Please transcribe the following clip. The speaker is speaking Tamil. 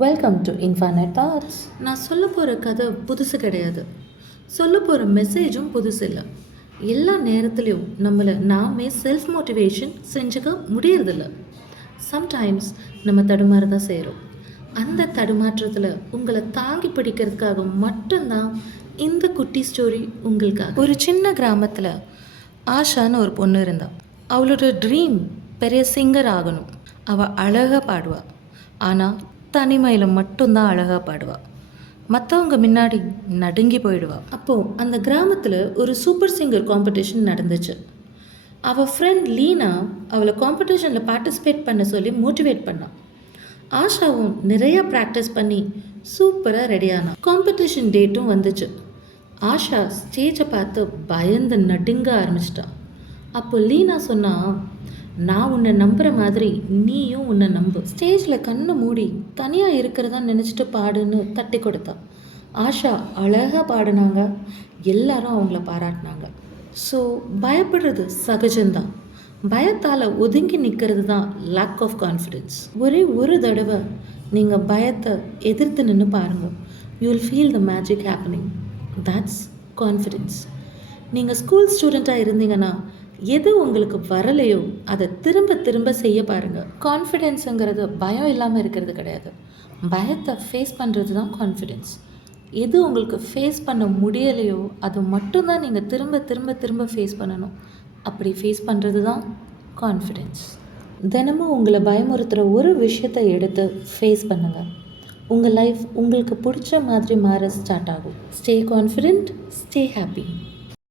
வெல்கம் டு இன்ஃபானைட் தாட்ஸ் நான் சொல்ல போகிற கதை புதுசு கிடையாது. சொல்ல போகிற மெசேஜும் புதுசு இல்லை. எல்லா நேரத்துலையும் நம்மளை நாமே செல்ஃப் மோட்டிவேஷன் செஞ்சுக்க முடியறதில்ல. சம்டைம்ஸ் நம்ம தடுமாற தான் செய்கிறோம் அந்த தடுமாற்றத்தில் உங்களை தாங்கி பிடிக்கிறதுக்காக மட்டும்தான் இந்த குட்டி ஸ்டோரி உங்களுக்காக. ஒரு சின்ன கிராமத்தில் ஆஷான்னு ஒரு பொண்ணு இருந்தா. அவளோட ட்ரீம் பெரிய சிங்கர் ஆகணும். அவள் அழகாக பாடுவா. ஆனால் தனிமையில் மட்டும்தான் அழகாக பாடுவாள் மற்றவங்க முன்னாடி நடுங்கி போயிடுவாள் அப்போது அந்த கிராமத்தில் ஒரு சூப்பர் சிங்கர் காம்படிஷன் நடந்துச்சு. அவள் ஃப்ரெண்ட் லீனா அவளை காம்படிஷனில் பார்ட்டிசிபேட் பண்ண சொல்லி மோட்டிவேட் பண்ணான் ஆஷாவும் நிறையா ப்ராக்டிஸ் பண்ணி சூப்பராக ரெடியானா காம்படிஷன் டேட்டும் வந்துச்சு. ஆஷா ஸ்டேஜை பார்த்து பயந்து நடுங்க ஆரம்பிச்சிட்டான் அப்போ லீனா சொன்னா நான் உன்னை நம்புகிற மாதிரி நீயும் உன்னை நம்பு. ஸ்டேஜில் கண்ணை மூடி தனியாக இருக்கிறதா நினச்சிட்டு பாடுன்னு தட்டி கொடுத்தா. ஆஷா அழகாக பாடினாங்க. எல்லாரும் அவங்கள பாராட்டினாங்க. ஸோ பயப்படுறது சகஜம்தான். பயத்தால் ஒதுங்கி நிற்கிறது தான் லேக் ஆஃப் கான்ஃபிடென்ஸ் ஒரே ஒரு தடவை நீங்கள் பயத்தை எதிர்த்து நின்று பாருங்கள் you will feel the magic happening that's confidence நீங்கள் ஸ்கூல் ஸ்டூடெண்ட்டாக இருந்தீங்கன்னா எது உங்களுக்கு வரலையோ அதை திரும்ப திரும்ப செய்ய பாருங்கள் கான்ஃபிடென்ஸுங்கிறது பயம் இல்லாமல் இருக்கிறது கிடையாது. பயத்தை ஃபேஸ் பண்ணுறது தான் கான்ஃபிடென்ஸ் எது உங்களுக்கு ஃபேஸ் பண்ண முடியலையோ அது மட்டும்தான் நீங்கள் திரும்ப திரும்ப திரும்ப ஃபேஸ் பண்ணணும். அப்படி ஃபேஸ் பண்ணுறது தான் கான்ஃபிடென்ஸ் தினமும் உங்களை பயமுறுத்துகிற ஒரு விஷயத்தை எடுத்து ஃபேஸ் பண்ணுங்கள் உங்கள் லைஃப் உங்களுக்கு பிடிச்ச மாதிரி மாற ஸ்டார்ட் ஆகும். Stay confident stay happy